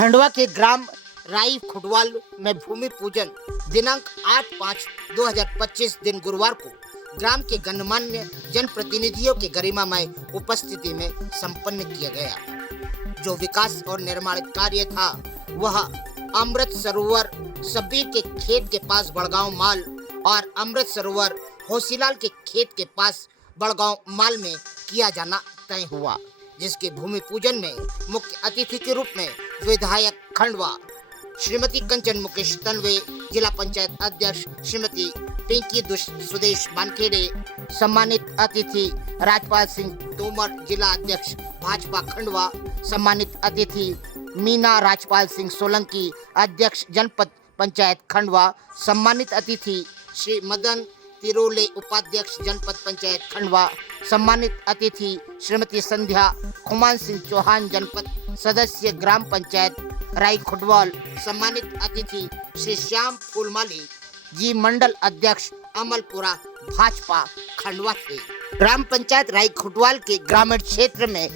खंडवा के ग्राम राई खुटवाल में भूमि पूजन दिनांक 8/5/2025 दिन गुरुवार को ग्राम के गणमान्य जनप्रतिनिधियों के गरिमामय उपस्थिति में संपन्न किया गया। जो विकास और निर्माण कार्य था वह अमृत सरोवर सबीर के खेत के पास बड़गांव माल और अमृत सरोवर होसीलाल के खेत के पास बड़गांव माल में किया जाना तय हुआ, जिसके भूमि पूजन में मुख्य अतिथि के रूप में विधायक खंडवा श्रीमती कंचन मुकेश तन्वे, जिला पंचायत अध्यक्ष श्रीमती पिंकी सुदेश मानखेड़े, सम्मानित अतिथि राजपाल सिंह तोमर, जिला अध्यक्ष भाजपा खंडवा, सम्मानित अतिथि मीना राजपाल सिंह सोलंकी, अध्यक्ष जनपद पंचायत खंडवा, सम्मानित अतिथि श्री मदन तिरोले, उपाध्यक्ष जनपद पंचायत खंडवा, सम्मानित अतिथि श्रीमती संध्या खुमान सिंह चौहान, जनपद सदस्य ग्राम पंचायत राई खुटवाल, सम्मानित अतिथि श्री श्याम फूलमाली जी, मंडल अध्यक्ष अमलपुरा भाजपा खंडवा थे। ग्राम पंचायत राई खुटवाल के ग्रामीण क्षेत्र में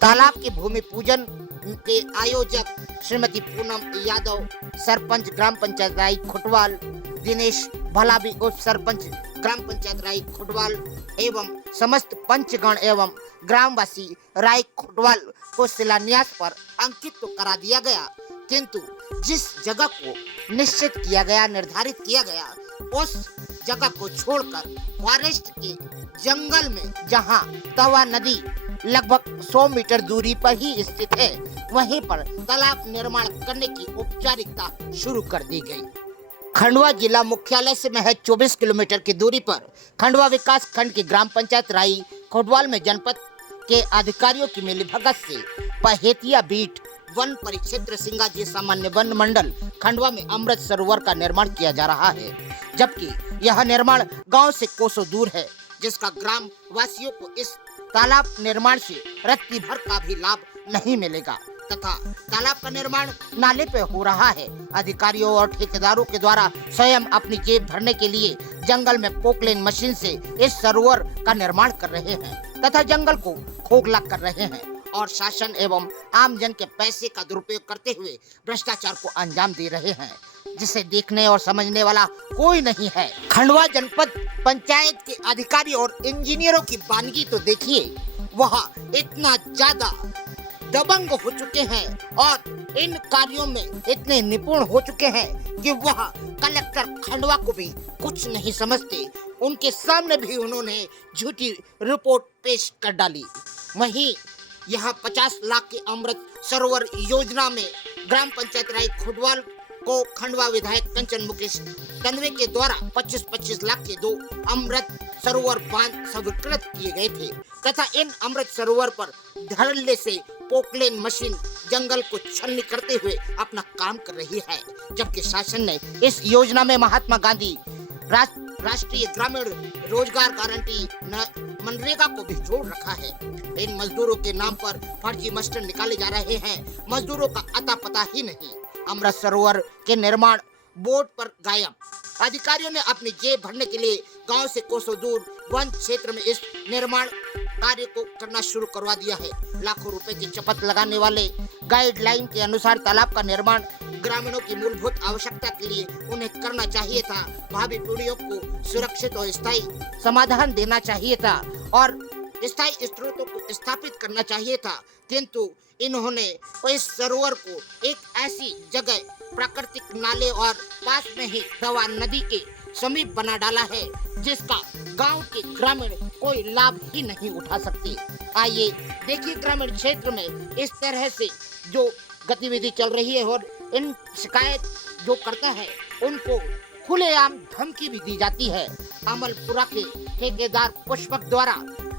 तालाब के भूमि पूजन के आयोजक श्रीमती पूनम यादव, सरपंच ग्राम पंचायत राई खुटवाल, दिनेश भलाबी उप सरपंच ग्राम पंचायत राई खुटवाल एवं समस्त पंचगण एवं ग्रामवासी राई खुटवाल को शिलान्यास पर अंकित तो करा दिया गया, किंतु जिस जगह को निश्चित किया गया, निर्धारित किया गया, उस जगह को छोड़कर फॉरेस्ट के जंगल में जहां तवा नदी लगभग 100 मीटर दूरी पर ही स्थित है, वहीं पर तालाब निर्माण करने की औपचारिकता शुरू कर दी गई। खंडवा जिला मुख्यालय से महज 24 किलोमीटर की दूरी पर खंडवा विकास खंड के ग्राम पंचायत राई खुटवाल में जनपद के अधिकारियों की मिलीभगत से पहेतिया बीट वन परिक्षेत्र सिंगाजी सामान्य वन मंडल खंडवा में अमृत सरोवर का निर्माण किया जा रहा है, जबकि यह निर्माण गांव से कोसों दूर है, जिसका ग्राम वासियों को इस तालाब निर्माण से रत्ती भर का भी लाभ नहीं मिलेगा तथा तालाब का निर्माण नाले पे हो रहा है। अधिकारियों और ठेकेदारों के द्वारा स्वयं अपनी जेब भरने के लिए जंगल में पोकलेन मशीन से इस सरोवर का निर्माण कर रहे हैं तथा जंगल को खोखला कर रहे हैं और शासन एवं आम जन के पैसे का दुरुपयोग करते हुए भ्रष्टाचार को अंजाम दे रहे हैं, जिसे देखने और समझने वाला कोई नहीं है। खंडवा जनपद पंचायत के अधिकारी और इंजीनियरों की वानगी तो देखिए, वह इतना ज्यादा दबंग हो चुके हैं और इन कार्यों में इतने निपुण हो चुके हैं कि वह कलेक्टर खंडवा को भी कुछ नहीं समझते। उनके सामने भी उन्होंने झूठी रिपोर्ट पेश कर डाली। वहीं यहाँ 50 लाख के अमृत सरोवर योजना में ग्राम पंचायत राई खुटवाल को खंडवा विधायक कंचन मुकेश तन्वे के द्वारा 25-25 लाख के 2 अमृत सरोवर बांध स्वीकृत किए गए थे तथा इन अमृत सरोवर पर धड़ल्ले से पोकलेन मशीन जंगल को छलनी करते हुए अपना काम कर रही है, जबकि शासन ने इस योजना में महात्मा गांधी राष्ट्रीय ग्रामीण रोजगार गारंटी मनरेगा को भी जोड़ रखा है। इन मजदूरों के नाम पर फर्जी मास्टर निकाले जा रहे हैं, मजदूरों का अता पता ही नहीं। अमृत सरोवर के निर्माण बोर्ड पर गायब। अधिकारियों ने अपनी जेब भरने के लिए गांव से कोसों दूर वन क्षेत्र में इस निर्माण कार्य को करना शुरू करवा दिया है। लाखों रुपए की चपत लगाने वाले गाइडलाइन के अनुसार तालाब का निर्माण ग्रामीणों की मूलभूत आवश्यकता के लिए उन्हें करना चाहिए था। भावी पीढ़ियों को सुरक्षित और स्थायी समाधान देना चाहिए था और स्थायी स्रोतों को स्थापित करना चाहिए था, किंतु इन्होंने इस सरोवर को एक ऐसी जगह प्राकृतिक नाले और पास में ही तवा नदी के समीप बना डाला है जिसका गांव के ग्रामीण कोई लाभ ही नहीं उठा सकते। आइए देखिए ग्रामीण क्षेत्र में इस तरह से जो गतिविधि चल रही है और इन शिकायत जो करता है उनको खुलेआम धमकी भी दी जाती है। अमलपुरा के ठेकेदार पुष्पक द्वारा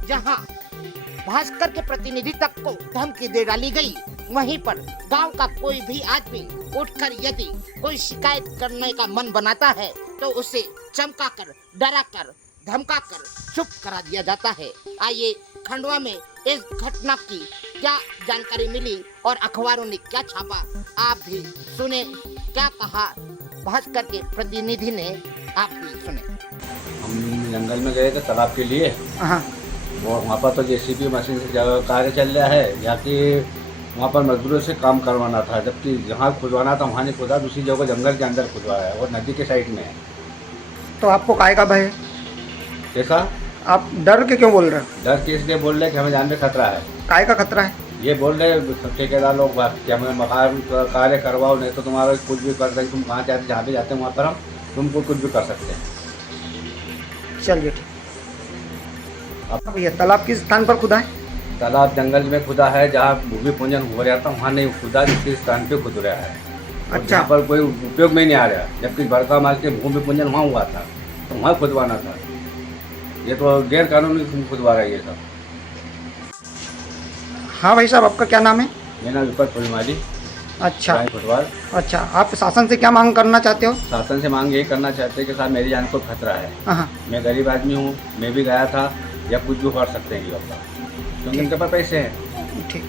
जहां भास्कर के प्रतिनिधि तक को धमकी दे डाली गई, वहीं पर गांव का कोई भी आदमी उठकर यदि कोई शिकायत करने का मन बनाता है तो उसे चमकाकर, डराकर, धमकाकर चुप करा दिया जाता है। आइए खंडवा में इस घटना की क्या जानकारी मिली और अखबारों ने क्या छापा, आप भी सुने क्या कहा भास्कर के प्रतिनिधि ने, आप भी सुने। हम जंगल में गए थे तालाब के लिए और वहाँ पर तो जेसीबी मशीन से कार्य चल रहा है, जाके वहाँ पर मजदूरों से काम करवाना था, जबकि जहाँ खुदवाना था वहाँ नहीं खुदा, दूसरी जगह जंगल के अंदर खुदवाया है और नदी के साइड में है। तो आपको काय का भय है? कैसा आप डर के क्यों बोल रहे हो? डर के इसलिए बोल रहे कि हमें जान में खतरा है। काय का खतरा है? ये बोल रहे ठेकेदार लोग कि हमें मकान कार्य करवाओ, नहीं तो तुम्हारा कुछ भी कर सकते, तुम कहाँ जाते जहाँ भी जाते हैं वहाँ पर हम तुमको कुछ भी कर सकते हैं। चलिए ठीक। अब ये तालाब किस स्थान पर खुदा है? तालाब जंगल में खुदा है, जहाँ भूमि पूजन हो रहा था वहाँ नहीं खुदा, दूसरे स्थान पे खुद रहा है। और अच्छा। जहाँ पर कोई उपयोग में नहीं आ रहा, जबकि बड़का माल के भूमि पूजन वहाँ हुआ था तो वहाँ खुदवाना था। ये तो गैर कानूनी खुदवा रहा है ये सब। हाँ भाई साहब, आपका क्या नाम है? मेरा नाम विपत फुलमाली, अच्छा फुटवाल। अच्छा, आप शासन से क्या मांग करना चाहते हो? शासन से मांग ये करना चाहते हैं कि साहब मेरी जान को खतरा है, हाँ मैं गरीब आदमी हूँ, मैं भी गया था, या कुछ भी कर सकते हैं ये लोग, क्योंकि उनके पास पैसे हैं। ठीक।